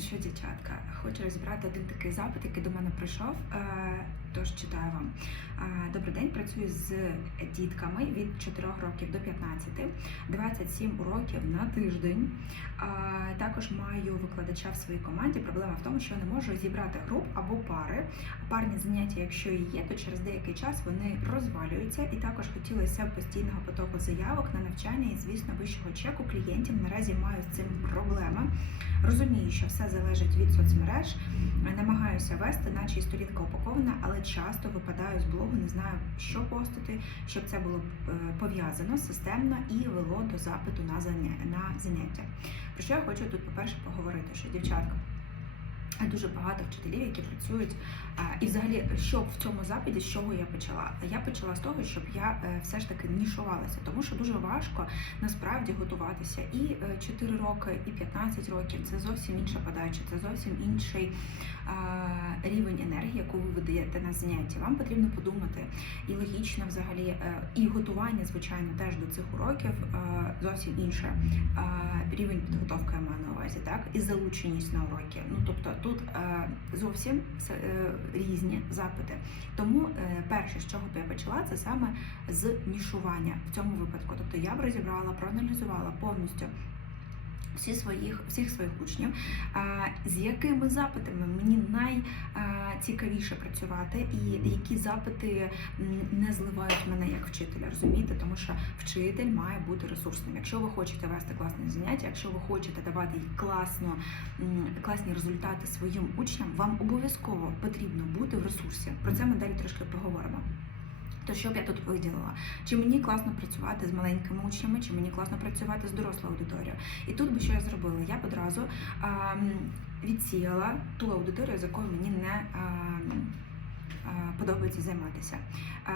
Що, дівчатка, хочу розібрати один такий запит, який до мене прийшов. е, Тож читаю вам. Е, Добрий день, працюю з дітками від 4 років до 15, 27 уроків на тиждень. Е, Також маю викладача в своїй команді. Проблема в тому, що я не можу зібрати груп або пари. Парні заняття, якщо і є, то через деякий час вони розвалюються. І також хотілося постійного потоку заявок на навчання і, звісно, вищого чеку клієнтів. Наразі маю з цим проблеми. Розумію, що все залежить від соцмереж. Намагаюся вести, наче і сторінка упакована, але часто випадаю з блогу, не знаю, що постити, щоб це було е, пов'язано системно і вело до запиту на заняття. Про що я хочу тут, по-перше, поговорити, що дівчатка. Дуже багато вчителів, які працюють, і взагалі, що в цьому запиті, з чого я почала? Я почала з того, щоб я е, все ж таки нішувалася, тому що дуже важко насправді готуватися. І е, 4 роки, і 15 років це зовсім інша подача, це зовсім інший рівень енергії, яку ви видаєте на заняття. Вам потрібно подумати і логічно взагалі, е, і готування, звичайно, теж до цих уроків е, зовсім інше. Рівень підготовки я маю на увазі, так і залученість на уроки. Ну тобто тут е, зовсім е, різні запити. Тому е, перше, з чого б я почала, це саме з нішування в цьому випадку. Тобто я б розібрала, проаналізувала повністю. Всі своїх всіх своїх учнів, з якими запитами мені найцікавіше працювати, і які запити не зливають мене як вчителя, розумієте? Тому що вчитель має бути ресурсним. Якщо ви хочете вести класне заняття, якщо ви хочете давати класно, класні результати своїм учням, вам обов'язково потрібно бути в ресурсі. Про це ми далі трошки поговоримо. То що б я тут виділила? Чи мені класно працювати з маленькими учнями, чи мені класно працювати з дорослою аудиторією? І тут би що я зробила? Я б одразу а, відсіяла ту аудиторію, з якою мені не а, а, подобається займатися. А,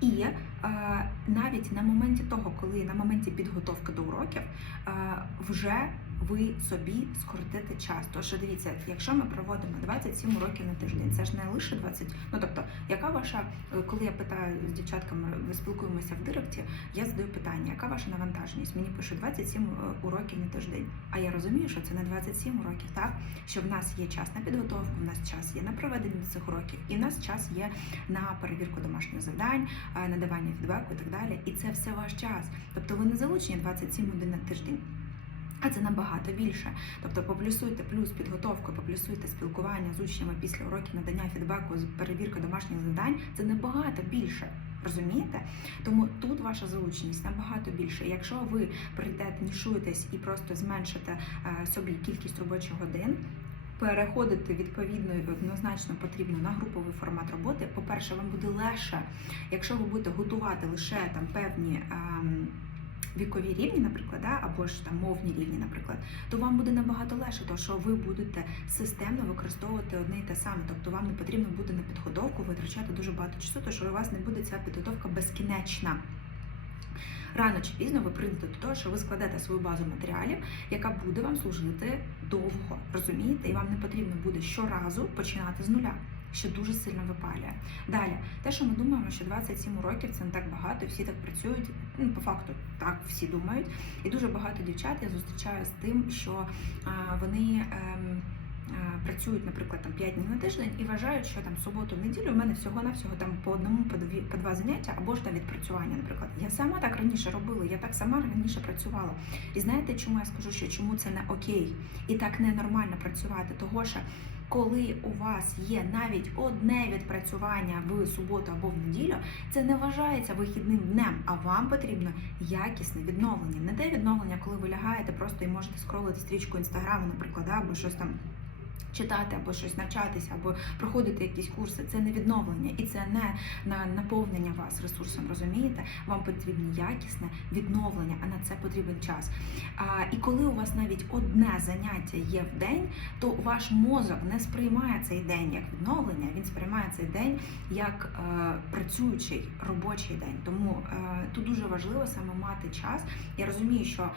і навіть на моменті того, коли на моменті підготовки до уроків вже ви собі скоротите час. Тож дивіться, якщо ми проводимо 27 уроків на тиждень, це ж не лише 20, ну тобто, яка ваша, е, коли я питаю з дівчатками, ми спілкуємося в директі, я задаю питання, яка ваша навантаженість? Мені пишуть 27 е, уроків на тиждень. А я розумію, що це не 27 уроків, так що в нас є час на підготовку, в нас час є на проведення цих уроків, і в нас час є на перевірку домашніх завдань, е, надавання фідбеку і так далі. І це все ваш час. Тобто ви не залучені 27 годин на тиждень. А це набагато більше. Тобто поплюсуйте плюс підготовку, поплюсуйте спілкування з учнями після уроків надання фідбеку, з перевірки домашніх завдань. Це набагато більше. Розумієте? Тому тут ваша залученість набагато більше. Якщо ви прийдете, нішуєтесь і просто зменшите е, собі кількість робочих годин. Переходити відповідно і однозначно потрібно на груповий формат роботи. По-перше, вам буде легше, якщо ви будете готувати лише там певні ем, вікові рівні, наприклад, да, або ж там мовні рівні, наприклад, то вам буде набагато легше, тому що ви будете системно використовувати одне і те саме. Тобто вам не потрібно буде на підготовку витрачати дуже багато часу, тому що у вас не буде ця підготовка безкінечна. Рано чи пізно ви прийдете до того, що ви складете свою базу матеріалів, яка буде вам служити довго, розумієте? І вам не потрібно буде щоразу починати з нуля. Що дуже сильно випалює. Далі, те, що ми думаємо, що 27 років це не так багато, всі так працюють. Ну, по факту, так всі думають. І дуже багато дівчат я зустрічаю з тим, що вони. Ем, Працюють, наприклад, там 5 днів на тиждень і вважають, що там суботу, неділю в мене всього-навсього там по одному, по дві, по два заняття або ж там відпрацювання, наприклад. Я сама так раніше робила, я так сама раніше працювала. І знаєте, чому я скажу, що чому це не окей і так ненормально працювати? Того що коли у вас є навіть одне відпрацювання в суботу або в неділю, це не вважається вихідним днем, а вам потрібно якісне відновлення. Не те відновлення, коли ви лягаєте просто і можете скролити стрічку інстаграму, наприклад, або щось там. Читати або щось навчатися, або проходити якісь курси, це не відновлення і це не на наповнення вас ресурсом. Розумієте? Вам потрібне якісне відновлення, а на це потрібен час. А, і коли у вас навіть одне заняття є в день, то ваш мозок не сприймає цей день як відновлення, він сприймає цей день як е, працюючий робочий день. Тому е, тут дуже важливо саме мати час. Я розумію, що е,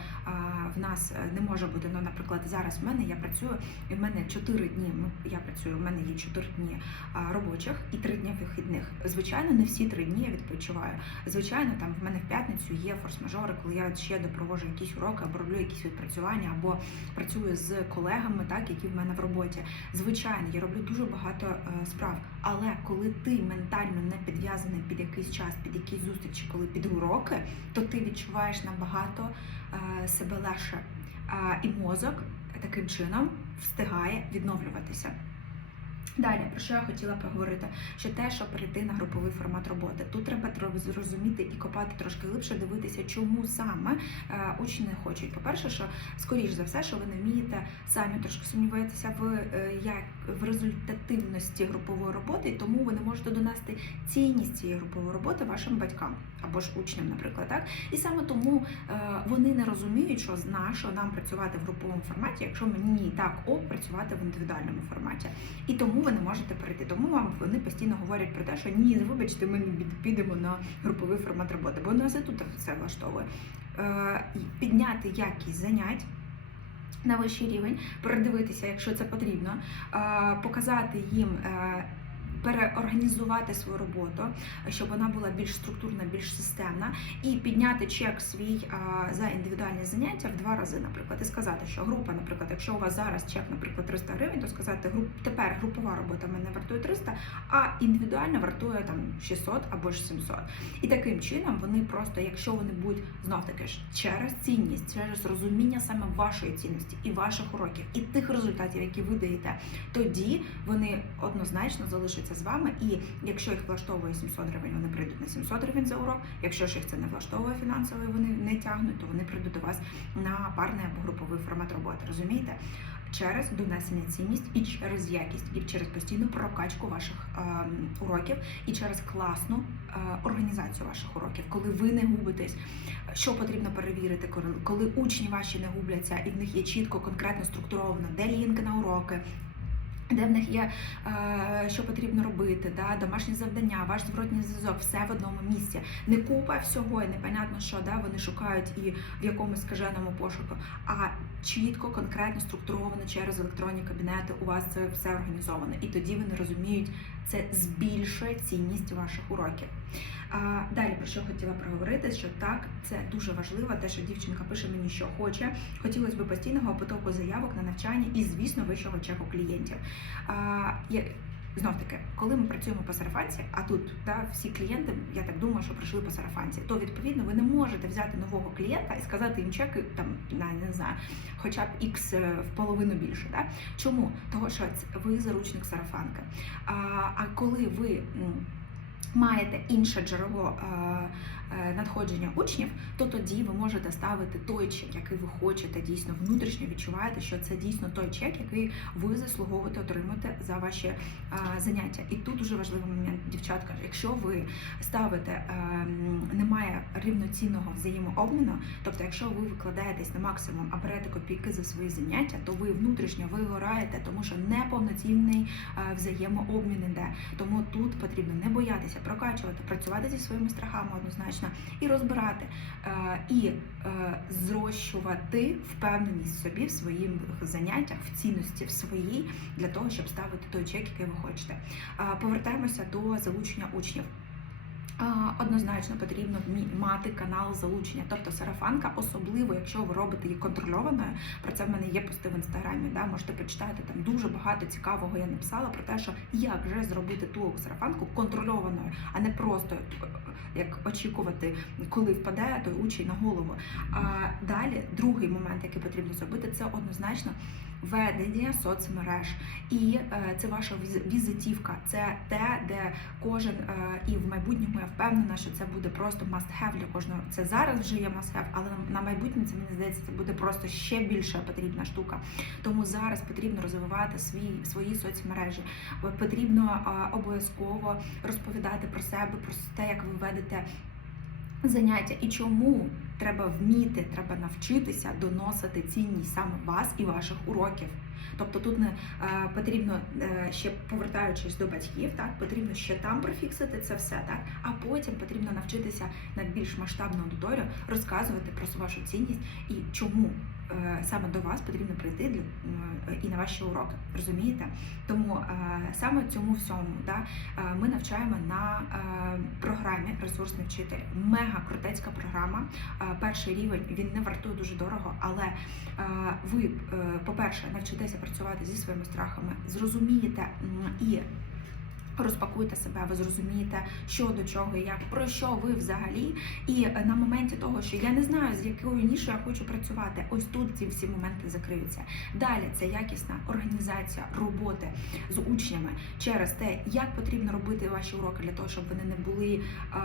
в нас не може бути, ну, наприклад, зараз в мене я працюю, і в мене 4 4 дні. Я працюю. У мене є 4 дні робочих і 3 дні вихідних. Звичайно, не всі 3 дні я відпочиваю. Звичайно, там в мене в п'ятницю є форс-мажори, коли я ще допровожу якісь уроки або роблю якісь відпрацювання, або працюю з колегами, так які в мене в роботі. Звичайно, я роблю дуже багато е, справ. Але коли ти ментально не підв'язаний під якийсь час, під якісь зустрічі, коли під уроки, то ти відчуваєш набагато е, себе легше. Е, і мозок таким чином встигає відновлюватися. Далі, про що я хотіла поговорити? Що те, що перейти на груповий формат роботи, тут треба зрозуміти і копати трошки глибше, дивитися, чому саме е, учні хочуть. По-перше, що скоріш за все, що ви не вмієте самі трошки сумніваєтеся в е, як в результативності групової роботи, і тому ви не можете донести цінність цієї групової роботи вашим батькам або ж учням, наприклад, так і саме тому е, вони не розуміють, що на що нам працювати в груповому форматі, якщо мені так ок працювати в індивідуальному форматі. І тому ви не можете перейти. Тому вам вони постійно говорять про те, що ні, вибачте, ми не під- підемо на груповий формат роботи, бо нас і тут все влаштовує. Е, підняти якість занять. На вищий рівень, передивитися, якщо це потрібно, показати їм, е, переорганізувати свою роботу, щоб вона була більш структурна, більш системна, і підняти чек свій за індивідуальні заняття в два рази, наприклад, і сказати, що група, наприклад, якщо у вас зараз чек, наприклад, 300 гривень, то сказати, груп тепер групова робота мене вартує 300, а індивідуально вартує там 600 або ж 700. І таким чином вони просто, якщо вони будуть знов таки ж через цінність, через розуміння саме вашої цінності і ваших уроків, і тих результатів, які ви даєте, тоді вони однозначно залишаться з вами. І якщо їх влаштовує 700 гривень, вони прийдуть на 700 гривень за урок. Якщо ж їх це не влаштовує фінансово, і вони не тягнуть, то вони прийдуть до вас на парний або груповий формат роботи. Розумієте? Через донесення цінність і через якість, і через постійну прокачку ваших ем, уроків, і через класну е, організацію ваших уроків, коли ви не губитесь, що потрібно перевірити, коли учні ваші не губляться, і в них є чітко, конкретно структуровано, де лінки на уроки. Де в них є е, що потрібно робити, да, домашні завдання, ваш зворотній зв'язок, все в одному місці. Не купа всього, і непонятно, що да, вони шукають і в якомусь скаженому пошуку, а чітко, конкретно структуровано через електронні кабінети. У вас це все організовано, і тоді вони розуміють, це збільшує цінність ваших уроків. Далі про що хотіла проговорити, що так, це дуже важливо, те, що дівчинка пише мені, що хоче. Хотілося б постійного потоку заявок на навчання і, звісно, вищого чеку клієнтів. Знов таки, коли ми працюємо по сарафанці, а тут да, всі клієнти, я так думаю, що прийшли по сарафанці, то відповідно ви не можете взяти нового клієнта і сказати їм чеки там на не знаю, хоча б ікс е, в половину більше. Да? Чому? Того, що ви заручник сарафанки. А, а коли ви маєте інше джерело е, надходження учнів, то тоді ви можете ставити той чек, який ви хочете, дійсно внутрішньо відчуваєте, що це дійсно той чек, який ви заслуговуєте отримати за ваші е, заняття. І тут дуже важливий момент, дівчатка. Якщо ви ставите е, немає рівноцінного взаємообміну, тобто, якщо ви викладаєтесь на максимум, а берете копійки за свої заняття, то ви внутрішньо вигораєте, тому що неповноцінний е, взаємообмін іде. Тому тут потрібно не боятися прокачувати, працювати зі своїми страхами однозначно і розбирати, е, і е, зрощувати впевненість собі в своїх заняттях, в цінності в своїй для того, щоб ставити той чек, який ви хочете. Повертаємося до залучення учнів. Однозначно потрібно мати канал залучення, тобто сарафанка, особливо якщо ви робите її контрольованою. Про це в мене є пости в інстаграмі. Да, можете почитати там дуже багато цікавого. Я написала про те, що як же зробити ту сарафанку контрольованою, а не просто е, як очікувати, коли впаде той учень на голову. А далі другий момент, який потрібно зробити, це однозначно ведення соцмереж. І е, це ваша віз- візитівка, це те, де кожен е, і в майбутньому я впевнена, що це буде просто must have для кожного. Це зараз вже є must have, але на майбутнє це мені здається, це буде просто ще більша потрібна штука. Тому зараз потрібно розвивати свій свої соцмережі. Потрібно е, обов'язково розповідати про себе, про те, як ви ведете заняття і чому треба вміти, треба навчитися доносити цінність саме вас і ваших уроків. Тобто тут не е, потрібно е, ще повертаючись до батьків, так потрібно ще там профіксити це все, так а потім потрібно навчитися на більш масштабну аудиторію розказувати про вашу цінність і чому саме до вас потрібно прийти для, і на ваші уроки. Розумієте? Тому е, саме цьому всьому да, е, ми навчаємо на е, програмі Ресурсний вчитель. Мега крутецька програма. Е, Перший рівень він не вартує дуже дорого, але е, ви, е, по-перше, навчитеся працювати зі своїми страхами, зрозумієте і розпакуйте себе, ви зрозумієте, що до чого і як, про що ви взагалі. І е, на моменті того, що я не знаю, з якою нішою я хочу працювати, ось тут ці всі моменти закриються. Далі це якісна організація роботи з учнями через те, як потрібно робити ваші уроки для того, щоб вони не були е,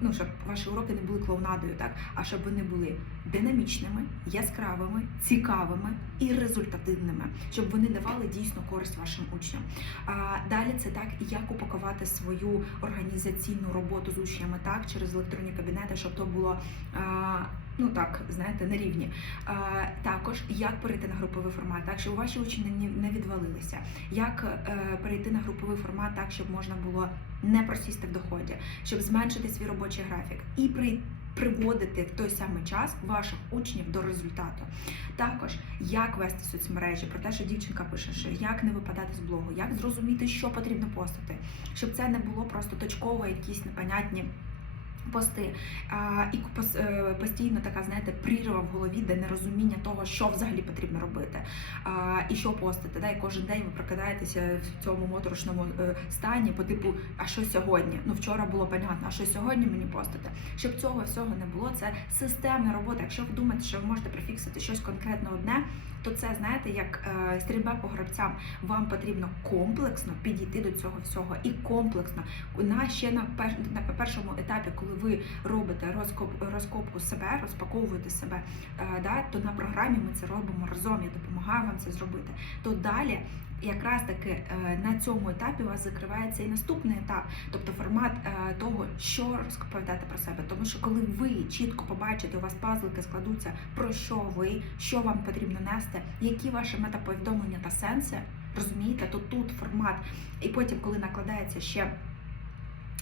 ну щоб ваші уроки не були клоунадою, так а щоб вони були динамічними, яскравими, цікавими і результативними, щоб вони давали дійсно користь вашим учням. А далі це так, як упакувати свою організаційну роботу з учнями так через електронні кабінети, щоб то було. а, Ну так, знаєте, на рівні. А, також як перейти на груповий формат, так щоб ваші учні не- відвалилися. Як е, перейти на груповий формат, так щоб можна було не просісти в доході, щоб зменшити свій робочий графік і при приводити в той самий час ваших учнів до результату. Також як вести соцмережі, про те, що дівчинка пише, що як не випадати з блогу, як зрозуміти, що потрібно постати, щоб це не було просто точково якісь непонятні. Пости а, і е, постійно така, знаєте, прірва в голові, де нерозуміння того, що взагалі потрібно робити, а, і що постити. Да? І кожен день ви прокидаєтеся в цьому моторошному е, стані, по типу, а що сьогодні? Ну вчора було понятно, а що сьогодні мені постити. Щоб цього всього не було, це системна робота. Якщо ви думаєте, що ви можете прифіксити щось конкретно одне, то це знаєте, як е, стрільба по гравцям. Вам потрібно комплексно підійти до цього всього і комплексно на ще на, пер, на першому етапі, коли ви робите розкоп, розкопку себе, розпаковуєте себе, е, да, то на програмі ми це робимо разом. Я допомагаю вам це зробити. То далі. Якраз таки е, на цьому етапі у вас закривається і наступний етап, тобто формат е, того, що розповідати про себе. Тому що коли ви чітко побачите, у вас пазлики складуться про що ви, що вам потрібно нести, які ваші метаповідомлення та сенси, розумієте, то тут формат, і потім, коли накладається ще.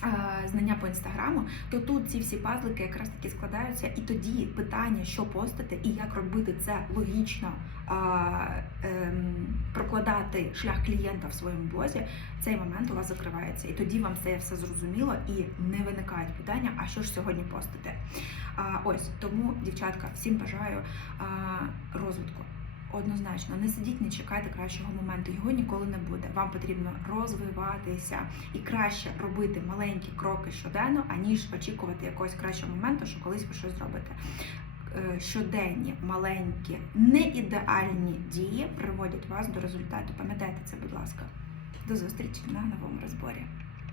Е, Знання по інстаграму, то тут ці всі пазлики якраз таки складаються, і тоді питання, що постити і як робити це логічно, ем, прокладати шлях клієнта в своєму блозі, цей момент у вас закривається. І тоді вам це все зрозуміло і не виникають питання, а що ж сьогодні постити. А, ось тому, дівчатка, всім бажаю розвитку. Однозначно, не сидіть, не чекайте кращого моменту. Його ніколи не буде. Вам потрібно розвиватися і краще робити маленькі кроки щоденно, аніж очікувати якогось кращого моменту, що колись ви щось зробите. Е, Щоденні, маленькі, не ідеальні дії приводять вас до результату. Пам'ятайте це, будь ласка. До зустрічі на новому розборі.